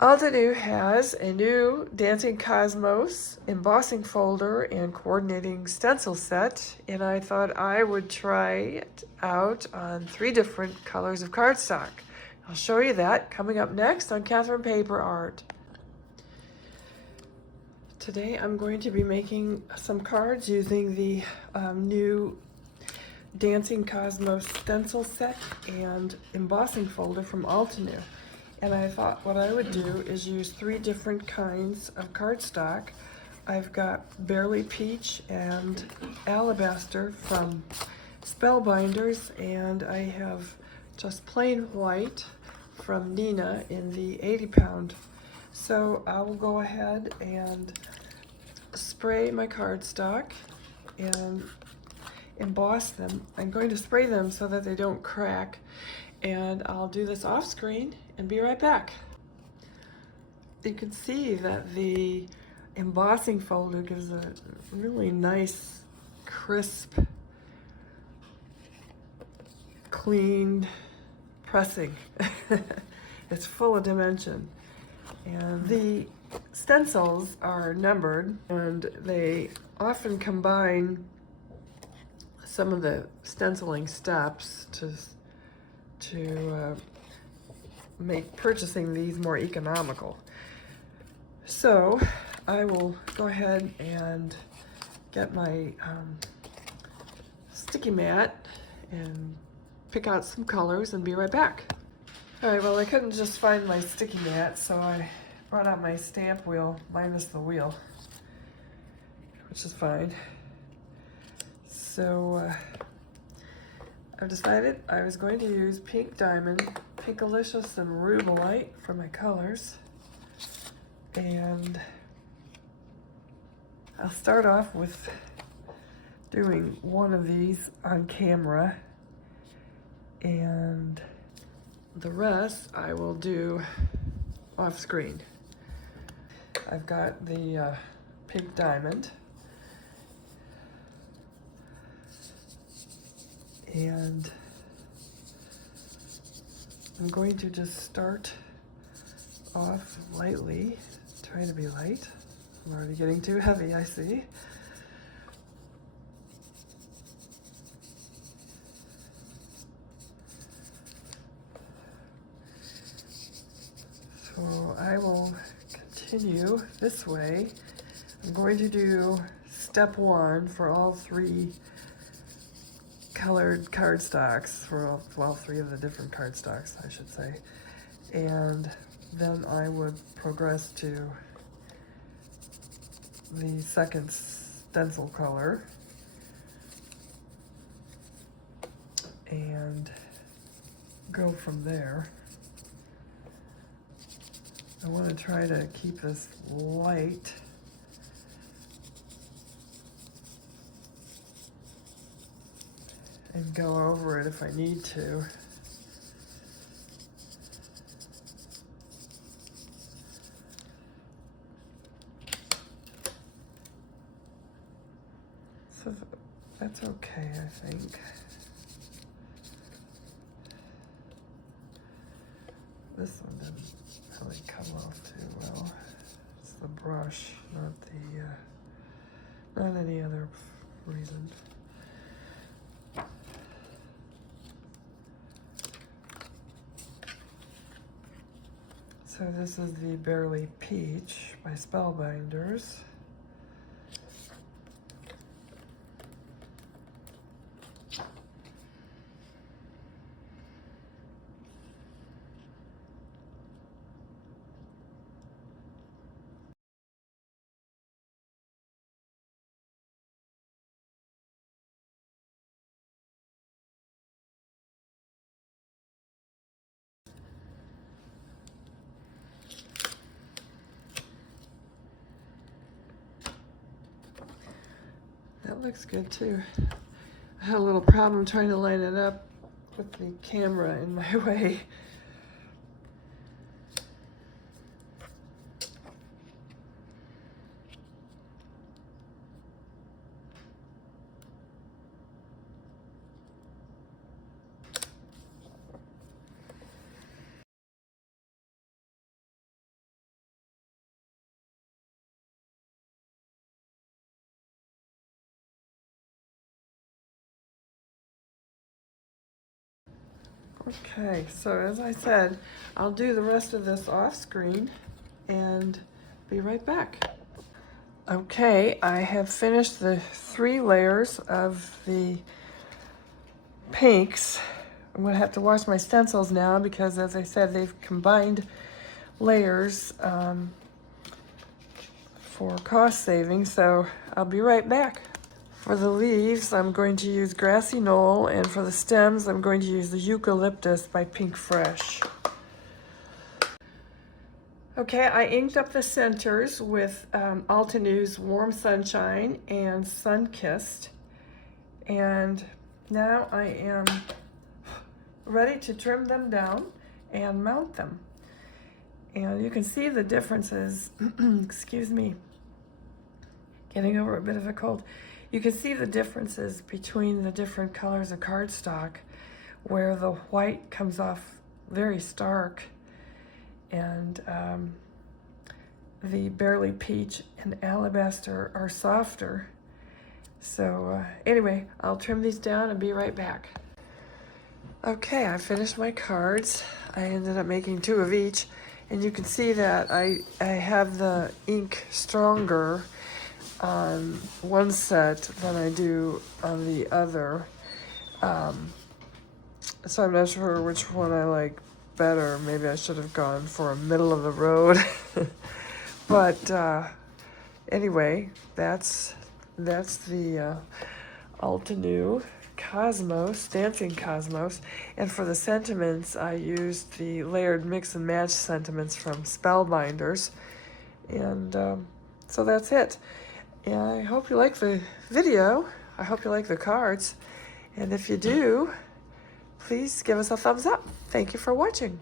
Altenew has a new Dancing Cosmos embossing folder and coordinating stencil set, and I thought I would try it out on 3 different colors of cardstock. I'll show you that coming up next on Catherinepaperart. Today I'm going to be making some cards using the new Dancing Cosmos stencil set and embossing folder from Altenew. And I thought what I would do is use 3 different kinds of cardstock. I've got Barely Peach and Alabaster from Spellbinders, and I have just plain white from Nina in the 80-pound. So I will go ahead and spray my cardstock and emboss them. I'm going to spray them so that they don't crack, and I'll do this off screen and be right back. You can see that the embossing folder gives a really nice, crisp, clean pressing. It's full of dimension. And the stencils are numbered, and they often combine some of the stenciling steps to make purchasing these more economical. So I will go ahead and get my sticky mat and pick out some colors and be right back. All right, well, I couldn't just find my sticky mat, so I brought out my stamp wheel minus the wheel, which is fine. So I've decided I was going to use Pink Diamond, Pinkalicious, and Rubelite for my colors. And I'll start off with doing one of these on camera, and the rest I will do off screen. I've got the Pink Diamond, and I'm going to just start off lightly, trying to be light. I'm already getting too heavy, I see. So I will continue this way. I'm going to do step 1 for all 3 colored cardstocks, for all 3 of the different cardstocks, I should say. And then I would progress to the second stencil color and go from there. I want to try to keep this light and go over it if I need to. So that's okay, I think. This one didn't really come off too well. It's the brush, not any other reason. So this is the Barely Peach by Spellbinders. That looks good too. I had a little problem trying to line it up with the camera in my way. Okay, so as I said, I'll do the rest of this off screen and be right back. Okay, I have finished the 3 layers of the pinks. I'm going to have to wash my stencils now because, as I said, they've combined layers for cost saving, so I'll be right back. For the leaves, I'm going to use Grassy Knoll, and for the stems, I'm going to use the Eucalyptus by Pink Fresh. Okay, I inked up the centers with Altenew's Warm Sunshine and Sun-Kissed, and now I am ready to trim them down and mount them. And you can see the differences, excuse me, getting over a bit of a cold. You can see the differences between the different colors of cardstock, where the white comes off very stark and the Barely Peach and Alabaster are softer. So anyway, I'll trim these down and be right back. Okay, I finished my cards. I ended up making 2 of each, and you can see that I have the ink stronger on one set than I do on the other. So I'm not sure which one I like better. Maybe I should have gone for a middle of the road. But anyway, that's the Altenew Cosmos, Dancing Cosmos. And for the sentiments, I used the layered mix and match sentiments from Spellbinders. And so that's it. And I hope you like the video. I hope you like the cards. And if you do, please give us a thumbs up. Thank you for watching.